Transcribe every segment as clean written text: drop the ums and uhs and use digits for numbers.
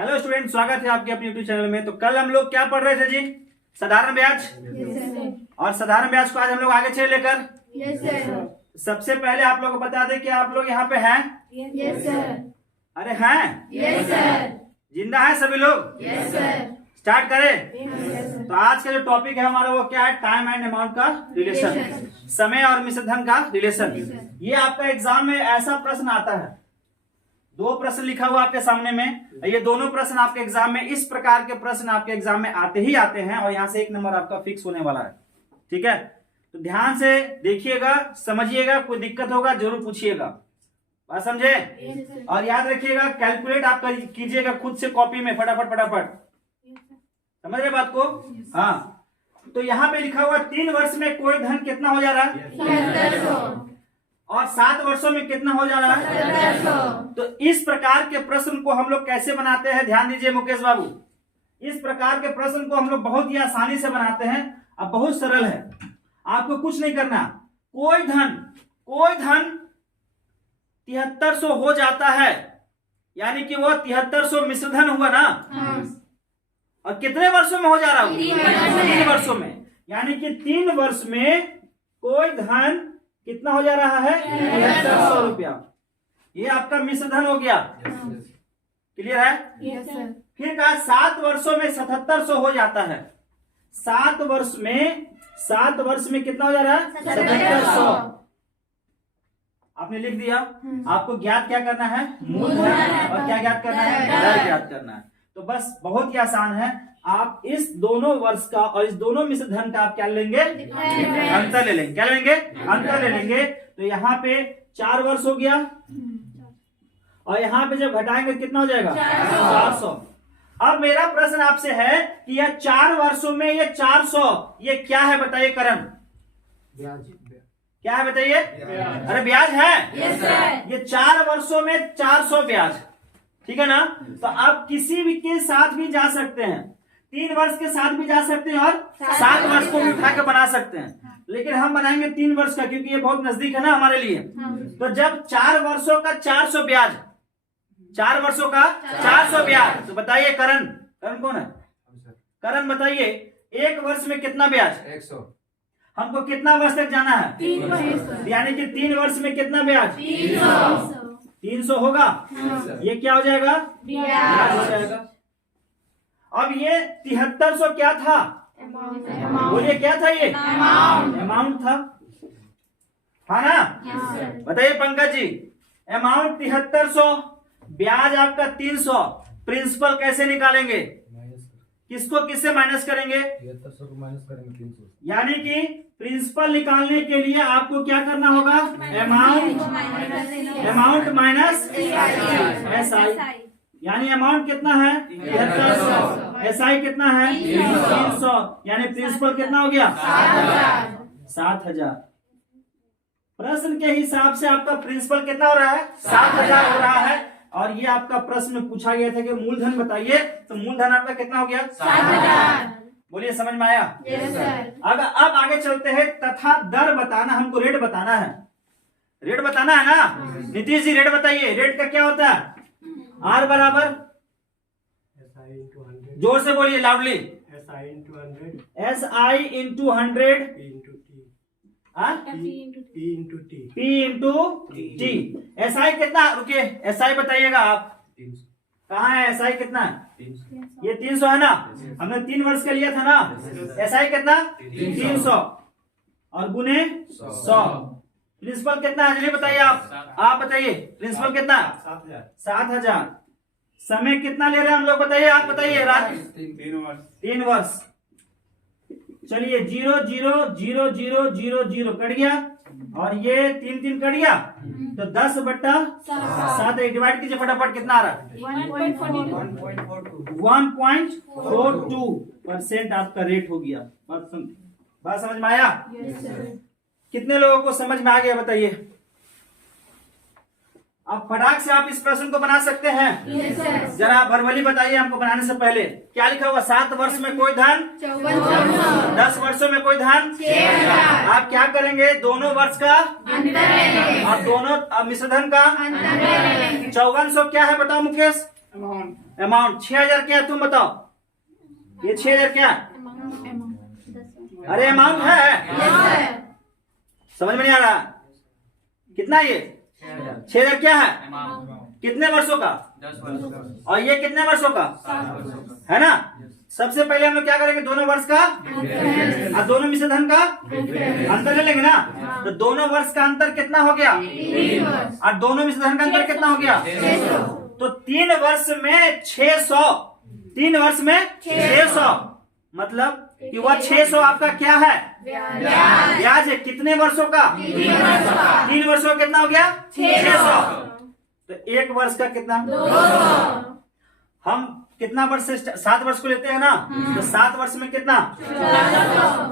Hello student, स्वागत है आपके अपने यूट्यूब चैनल में। तो कल हम लोग क्या पढ़ रहे थे जी? साधारण ब्याज। और साधारण ब्याज को आज हम लोग आगे चले लेकर। सबसे पहले आप लोग को बता दें कि आप लोग यहाँ पे हैं। अरे हैं? जिंदा है सभी लोग? स्टार्ट करें। तो आज का जो टॉपिक है हमारा वो क्या है? टाइम एंड अमाउंट का रिलेशन, समय और मिश्र धन का रिलेशन। ये आपका एग्जाम में ऐसा प्रश्न आता है, दो प्रश्न लिखा हुआ आपके सामने में। ये दोनों प्रश्न आपके एग्जाम में, इस प्रकार के प्रश्न आपके एग्जाम में आते ही आते हैं और यहाँ से 1 नंबर आपका फिक्स होने वाला है। ठीक है, तो ध्यान से देखिएगा, समझिएगा, कोई दिक्कत होगा जरूर पूछिएगा। बात समझे? और याद रखिएगा, कैलकुलेट आप कीजिएगा खुद से कॉपी में, फटाफट। समझ रहे बात को? हाँ, तो यहाँ पे लिखा हुआ 3 वर्ष में कोई धन कितना हो जा रहा है और 7 वर्षों में कितना हो जा रहा है। तो इस प्रकार के प्रश्न को हम लोग कैसे बनाते हैं, ध्यान दीजिए मुकेश बाबू। इस प्रकार के प्रश्न को हम लोग बहुत ही आसानी से बनाते हैं। अब बहुत सरल है, आपको कुछ नहीं करना। कोई धन 7300 हो जाता है, यानी कि वो 7300 मिश्र धन हुआ ना। और कितने वर्षों में हो जा रहा है? 3 वर्षों में। यानी कि 3 वर्ष में कोई धन कितना हो जा रहा है? 7300 रुपया। ये आपका मिश्र धन हो गया। क्लियर है? फिर कहा 7 वर्षों में 7700 हो जाता है। 7 वर्ष में कितना हो जा रहा है? 7700। आपने लिख दिया। आपको ज्ञात क्या करना है? मूलधन। और क्या ज्ञात करना है? दर ज्ञात करना है। तो बस बहुत ही आसान है। आप इस दोनों वर्ष का और इस दोनों मिश्र धन का आप क्या लेंगे? अंतर ले लेंगे। क्या लेंगे? अंतर ले लेंगे। तो यहाँ पे 4 वर्ष हो गया और यहाँ पे जब घटाएंगे कितना हो जाएगा? 400। अब मेरा प्रश्न आपसे है कि यह 4 वर्षों में ये 400 ये क्या है बताइए? करण क्या है बताइए? अरे ब्याज है। ये 4 वर्षों में 400 ब्याज, ठीक है ना। तो आप किसी भी के साथ भी जा सकते हैं, 3 वर्ष के साथ भी जा सकते हैं और 7 वर्ष को भी उठा के बना सकते हैं। लेकिन हम बनाएंगे 3 वर्ष का, क्योंकि ये बहुत नजदीक है ना हमारे लिए। तो जब 4 वर्षों का 400 ब्याज, 4 वर्षों का 400 ब्याज, तो बताइए करण कौन है? करण बताइए, 1 वर्ष में कितना ब्याज? 100। हमको कितना वर्ष तक जाना है? 3 वर्ष। यानी कि 3 वर्ष में कितना ब्याज? 300 होगा। ये क्या हो जाएगा? ब्याज हो जाएगा। अब ये 7300 क्या था? बोलिए क्या था? ये अमाउंट था, हाँ ना? बताइए पंकज जी, अमाउंट 7300, ब्याज आपका 300। प्रिंसिपल कैसे निकालेंगे? किसको किससे माइनस करेंगे? 7300 को माइनस करेंगे 300। यानी कि प्रिंसिपल निकालने के लिए आपको क्या करना होगा? Amount minus SI। यानी अमाउंट कितना है? 7300। SI कितना है? 300। यानी प्रिंसिपल कितना हो गया? 7000। प्रश्न के हिसाब से आपका प्रिंसिपल कितना हो रहा है? 7000 हो रहा है। और ये आपका प्रश्न में पूछा गया था कि मूलधन बताइए, तो मूलधन आपका कितना हो गया? 7000। बोलिए समझ में आया? अब आगे चलते हैं। तथा दर बताना, हमको रेट बताना है। रेट बताना है ना? नीतीश जी रेट बताइए। रेट का क्या होता है? R बराबर, जोर से बोलिए, loudly. SI into 100 P into T। SI कितना? रुकिए, SI बताइएगा आप। कहाँ है SI? कितना है? ये 300 है ना। हमने 3 वर्ष का लिया था ना। SI कितना? 300 और गुने 100। प्रिंसिपल कितना है? जल्दी बताइए आप बताइए। प्रिंसिपल कितना? 7000। समय कितना ले रहे हैं हम लोग बताइए? आप बताइए। 3 वर्ष। चलिए 0 0 0 0 0 0 कट गया और ये 3 कट गया, तो 10/7 डिवाइड कीजिए फटाफट। कितना आ रहा है? 1.42% आपका रेट हो गया। बात समझ में आया? कितने लोगों को समझ में आ गया बताइए? अब फटाक से आप इस प्रश्न को बना सकते हैं। जरा वर्बली बताइए हमको बनाने से पहले। क्या लिखा हुआ? 7 वर्ष में कोई धन 10 वर्षों में कोई धन। आप क्या करेंगे? दोनों वर्ष का और दोनों मिश्र धन का 5400 क्या है बताओ मुकेश? अमाउंट 6000 क्या है तुम बताओ, ये 6000 क्या है? अरे अमाउंट है, समझ में नहीं आ रहा? कितना ये 6000 क्या है? कितने वर्षों का? 10 वर्षों का। और ये कितने वर्षों का है ना? सबसे पहले हम लोग क्या करेंगे, दोनों वर्ष का और दोनों मिश्र धन का अंतर ले लेंगे ना। तो दोनों वर्ष का अंतर कितना हो गया, और दोनों मिश्र धन का अंतर कितना हो गया? तो 3 वर्ष में 600, 3 वर्ष में 600, मतलब कि वह 600 आपका क्या है? ब्याज है। कितने वर्षों का? 3 वर्षों का कितना हो गया? 600। तो 1 वर्ष का कितना? हम कितना वर्ष से 7 वर्ष को लेते हैं ना, तो 7 वर्ष में कितना?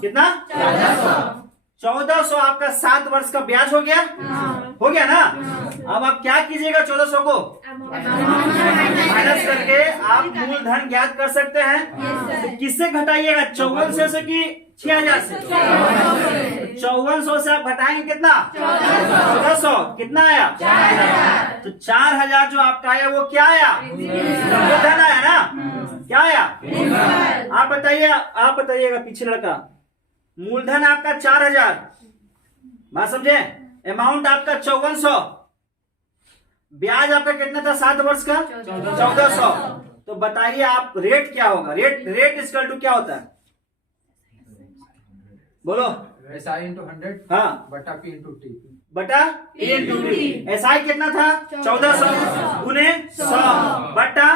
कितना? 1400 आपका 7 वर्ष का ब्याज हो गया, हो गया ना। अब आप क्या कीजिएगा, 1400 को माइनस करके आप मूलधन ज्ञात कर सकते हैं। तो किससे घटाइएगा, 5400 से कि 6000 से? 5400 से आप घटाएंगे कितना? 1400। कितना आया? तो 4000 जो आपका आया वो क्या आया? मूलधन आया ना। क्या आया? आप बताइए, आप बताइएगा पीछे लड़का। मूलधन आपका 4000, बात समझे? अमाउंट आपका 5400, ब्याज आपका कितना था 7 वर्ष का? 1400। तो बताइए आप रेट क्या होगा? रेट इक्वल टू क्या होता है, बोलो? SI into 100 हाँ, बटा P into T। बटा P into T। SI कितना था? 1400 गुने 100 बटा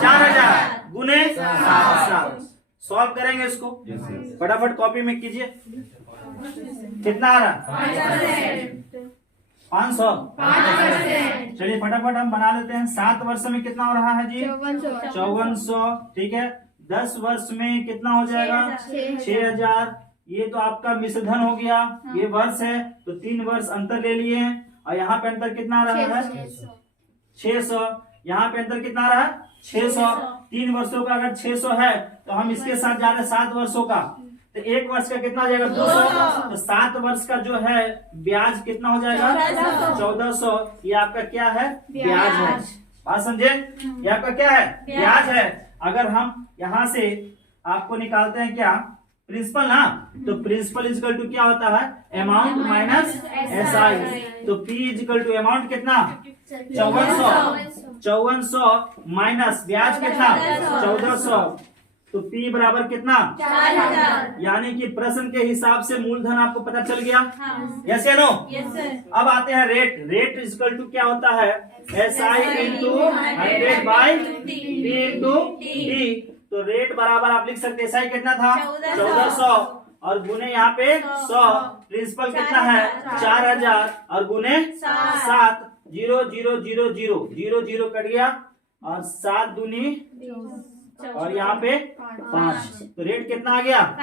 4000 गुने 7। सॉल्व करेंगे इसको, फटाफट कॉपी में कीजिए। कितना आ रहा? 500। चलिए फटाफट हम बना लेते हैं। 7 वर्ष में कितना हो रहा है जी? 5400। ठीक है, 10 वर्ष में कितना हो जाएगा? 6000। ये तो आपका मिश्र धन हो गया, ये वर्ष है, तो 3 वर्ष अंतर ले लिए हैं। और यहाँ पे अंतर कितना आ रहा है? 600। यहाँ पे अंतर कितना आ रहा है? 600। 3 वर्षों का अगर 600 है तो हम इसके साथ जा रहे हैं 7 वर्षों का, तो 1 वर्ष का कितना हो जाएगा? 200। तो 7 वर्ष का जो है ब्याज कितना हो जाएगा? 1400। ये आपका क्या है? ब्याज है। बात समझे? ये आपका क्या है? ब्याज है। अगर हम यहाँ से आपको निकालते हैं क्या, प्रिंसिपल ना, तो प्रिंसिपल इक्वल टू क्या होता है? Amount minus SI। तो P इक्वल टू अमाउंट कितना? 5400 माइनस ब्याज कितना? 1400। तो P बराबर कितना? 4000। यानी कि प्रश्न के हिसाब से मूलधन आपको पता चल गया। यस या नो? अब आते हैं रेट। रेट इक्वल टू क्या होता है? SI into 100 by P into T। तो रेट बराबर आप लिख सकते हैं, SI कितना था? 1400 और गुने यहाँ पे 100। प्रिंसिपल कितना है? 4000 और गुने 7। 0 0 0 0 0 0 कट गया और 7 दूनी और यहाँ पे 5। तो रेट कितना आ गया?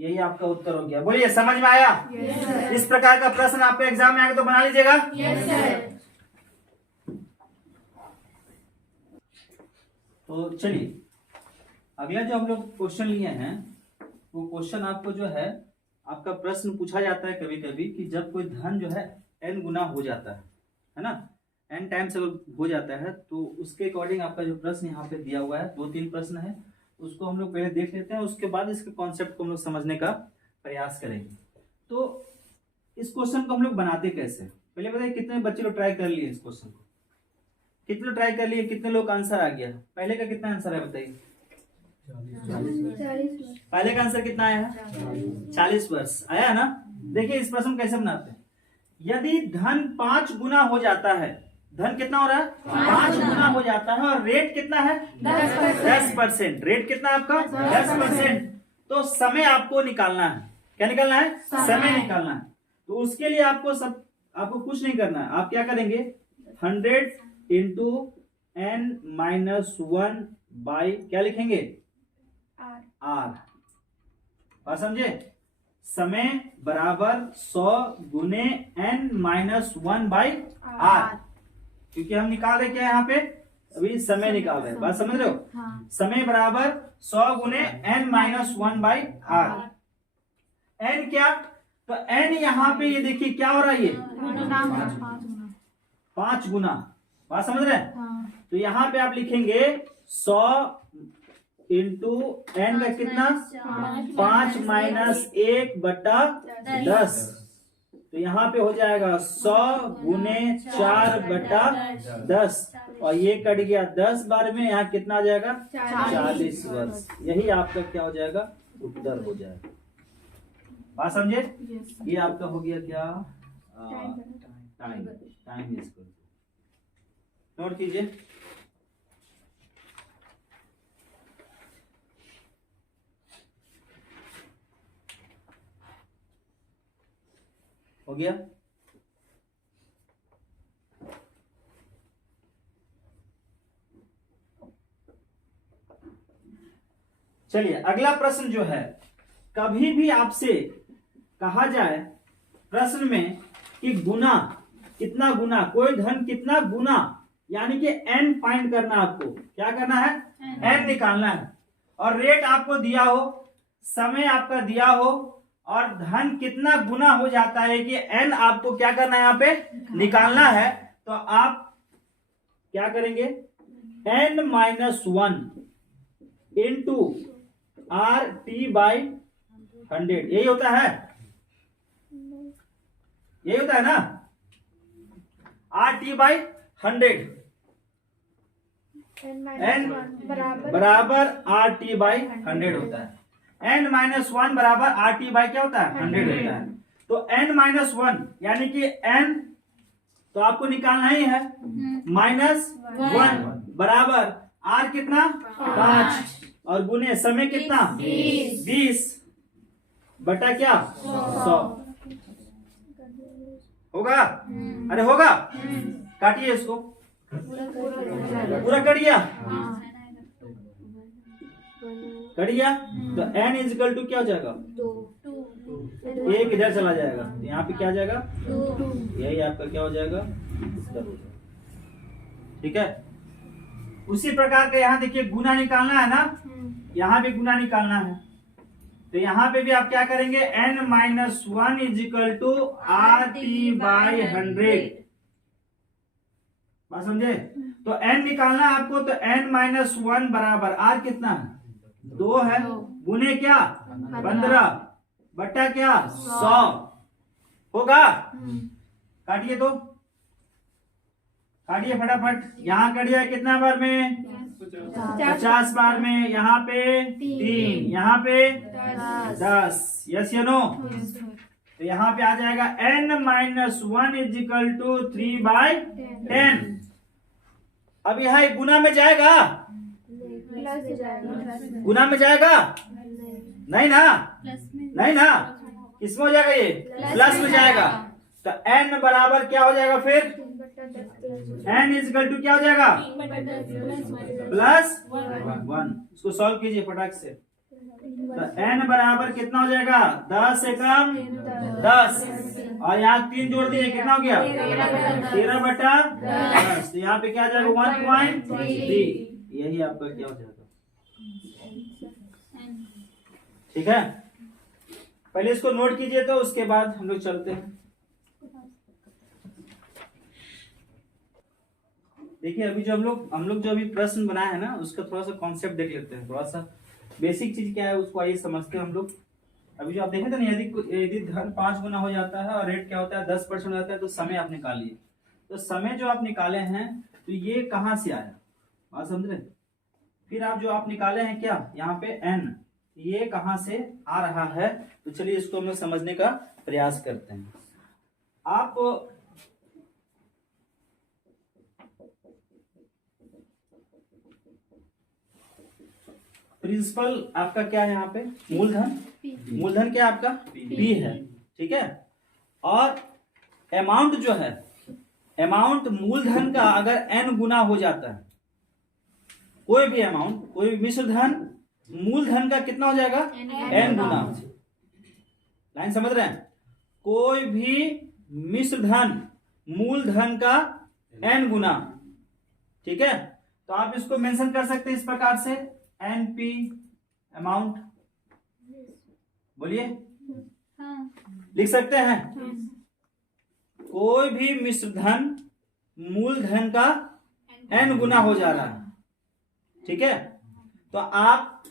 यही आपका उत्तर हो गया। बोलिए, समझ में आया? इस प्रकार का प्रश्न आपके एग्जाम में आएगा तो बना लीजिएगा। तो चलिए अगला जो हम लोग क्वेश्चन लिए हैं, वो क्वेश्चन आपको जो है, आपका प्रश्न पूछा जाता है कभी कभी कि जब कोई धन जो है n गुना हो जाता है ना, n टाइम्स अगर हो जाता है, तो उसके अकॉर्डिंग आपका जो प्रश्न यहाँ पे दिया हुआ है, 2-3 प्रश्न है, उसको हम लोग पहले देख लेते हैं, उसके बाद इसके कॉन्सेप्ट को हम लोग समझने का प्रयास करेंगे। तो इस क्वेश्चन को हम लोग बनाते कैसे, पहले बताइए कितने बच्चे लोग ट्राई कर लिए इस क्वेश्चन को? कितने लोग ट्राई कर लिए? कितने लोग आंसर आ गया? पहले का कितना आंसर है बताइए? पहले का आंसर कितना आया है? 40 वर्ष आया है ना। देखिए इस प्रश्न कैसे बनाते हैं। यदि धन 5 गुना हो जाता है, धन कितना हो रहा है? 5 गुना हो जाता है और रेट कितना है? 10%। रेट कितना आपका? 10%। तो समय आपको निकालना है। क्या निकालना है? समय निकालना है। तो उसके लिए आपको कुछ नहीं करना है। आप क्या करेंगे? 100 इंटू n-1 बाई क्या लिखेंगे? R। बात समझे? समय बराबर 100 गुने n-1 बाई R, क्योंकि हम निकाल रहे क्या यहाँ पे? अभी समय निकाल रहे हैं। बात समझ रहे हो? समय बराबर 100 गुने n-1 बाई R। n क्या? तो n यहाँ पे ये देखिए क्या हो रहा है? ये 5 गुना। बात समझ रहे हैं? तो यहाँ पे आप लिखेंगे 100 इंटू n का कितना 5 माइनस 1/10। तो यहाँ पे हो जाएगा 100 गुने 4/10 और ये कट गया 10 बार में, यहाँ कितना आ जाएगा 40 वर्ष। यही आपका क्या हो जाएगा उत्तर हो जाएगा। बात समझे? ये आपका हो गया क्या टाइम इसको नोट कीजिए। हो गया। चलिए अगला प्रश्न जो है, कभी भी आपसे कहा जाए प्रश्न में कि गुना कितना गुना, कोई धन कितना गुना, यानी कि n फाइंड करना, आपको क्या करना है n निकालना है, और रेट आपको दिया हो, समय आपका दिया हो, और धन कितना गुना हो जाता है कि n आपको क्या करना है यहाँ पे निकालना है, तो आप क्या करेंगे n-1 इंटू RT/100। यही होता है, यही होता है ना, RT/100 n बराबर RT/100 होता है। n-1 बराबर RT बाई क्या होता है 100 होता है। तो n-1 यानी कि n तो आपको निकालना ही है, -1 बराबर r कितना 5 और गुने समय कितना 20 बटा क्या 100 होगा। अरे होगा, काटिए इसको, पूरा कट गया, कट गया। तो n इजिकल टू क्या हो जाएगा 2, एक इधर चला जाएगा, तो यहाँ पे क्या आ जाएगा 2, यही आपका क्या हो जाएगा उत्तर हो जाएगा। ठीक है, उसी प्रकार के यहाँ देखिए गुना निकालना है ना, यहाँ भी गुना निकालना है, तो यहाँ पे भी आप क्या करेंगे n-1 इजिकल टू RT/100। बात समझे? तो n निकालना है आपको, तो n-1 बराबर r कितना है 2 है, गुने क्या 15 बटा क्या 100 होगा। काटिए, तो काटिए फटाफट, यहाँ कट गया कितना बार में 50 बार में, यहाँ पे 3, यहाँ पे 10, यस या नो। तो यहाँ पे आ जाएगा n-1 इजिकल टू 3/10। अब यहाँ गुना में जाएगा, गुना में जाएगा नहीं ना, नहीं ना, किसमें हो जाएगा ये प्लस में जाएगा। तो n बराबर क्या हो जाएगा फिर n इजिकल टू क्या हो जाएगा +1। इसको सॉल्व कीजिए फटाक से। तो n बराबर कितना हो जाएगा 10 से कम 10 और यहाँ 3 जोड़ दिए, कितना हो गया 13 बटा 10। तो यहाँ पे क्या आ जाएगा 1.3, यही आपका क्या हो जाएगा। ठीक है, पहले इसको नोट कीजिए, तो उसके बाद हम लोग चलते हैं। देखिए अभी जो हम लोग जो अभी प्रश्न बनाया है ना, उसका थोड़ा सा कॉन्सेप्ट देख लेते हैं, थोड़ा सा बेसिक चीज क्या है उसको आइए समझते हैं हम लोग। अभी जो आप देखे थे ना, यदि धन 5 गुना हो जाता है और रेट क्या होता है 10% हो जाता है, तो समय आप निकालिए। तो समय जो आप निकाले हैं, तो ये कहाँ से आया, बात समझ रहे। फिर आप जो आप निकाले हैं क्या यहाँ पे n, ये कहाँ से आ रहा है, तो चलिए इसको हम लोग समझने का प्रयास करते हैं। आप प्रिंसिपल आपका क्या है यहाँ पे मूलधन, मूलधन क्या आपका p है, ठीक है। और अमाउंट जो है, अमाउंट मूलधन का अगर n गुना हो जाता है, कोई भी अमाउंट, कोई भी मिश्र धन मूलधन का कितना हो जाएगा n गुना। लाइन समझ रहे हैं? कोई भी मिश्र धन मूलधन का n गुना, ठीक है। तो आप इसको मेंशन कर सकते हैं इस प्रकार से, NP अमाउंट, बोलिए लिख सकते हैं। कोई भी मिश्र धन मूलधन का n गुना हो जा रहा है। ठीक है, तो आप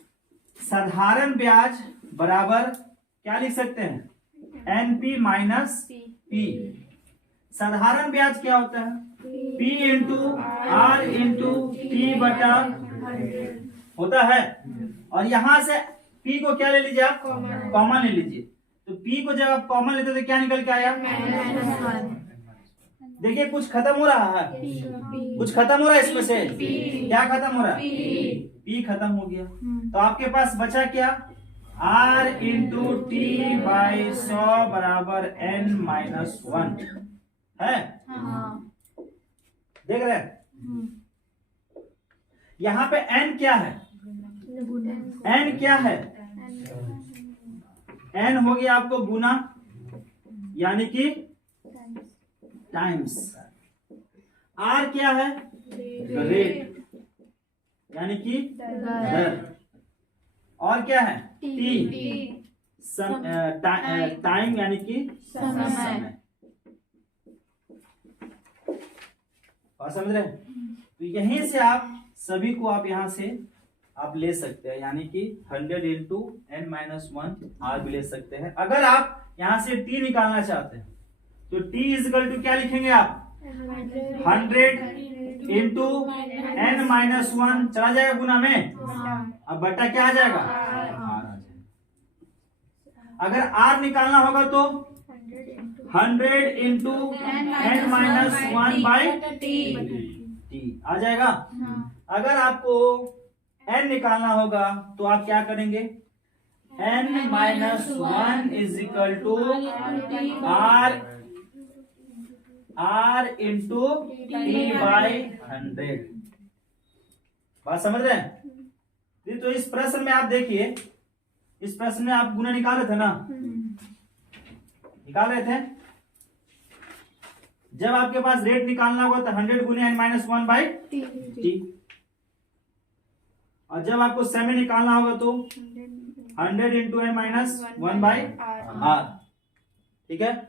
साधारण ब्याज बराबर क्या लिख सकते हैं, NP माइनस P। साधारण ब्याज क्या होता है, P into R into T बटा होता है। और यहां से P को क्या ले लीजिए आप, कॉमन ले लीजिए। तो P को जब आप कॉमन लेते तो क्या निकल के आया, देखिए कुछ खत्म हो रहा है, कुछ खत्म हो रहा है इसमें से, क्या खत्म हो रहा है, P खत्म हो गया। तो आपके पास बचा क्या, R इंटू टी बाई 100 बराबर n माइनस 1 है। देख रहे हैं यहाँ पे n क्या है, n क्या है, n हो गया आपको गुना, यानी कि टाइम्स। r क्या है, रेट, यानी कि दर। और क्या है, t, टाइम यानी कि समय। और समझ रहे हैं, तो यहीं से आप सभी को आप यहां से आप ले सकते हैं, यानी कि 100 इंटू n माइनस 1 r भी ले सकते हैं। अगर आप यहां से t निकालना चाहते हैं तो t इजकल टू क्या लिखेंगे आप, 100 इंटू n माइनस 1 चला जाएगा गुना में, अब बट्टा क्या आ जाएगा, r आ जाएगा। अगर r निकालना होगा तो 100 into n minus 1 by t आ जाएगा। अगर आपको n निकालना होगा तो आप क्या करेंगे, n minus 1 is equal to r into T by 100। बात समझ रहे हैं। तो इस प्रश्न में आप देखिए, इस प्रश्न में आप गुना निकाल रहे थे ना, निकाल रहे थे। जब आपके पास रेट निकालना होगा तो 100 गुने n माइनस 1 बाई टी, और जब आपको समय निकालना होगा तो 100 into n minus 1 by r। ठीक है,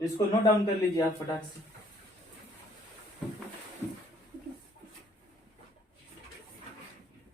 इसको नोट डाउन कर लीजिए आप फटाक से।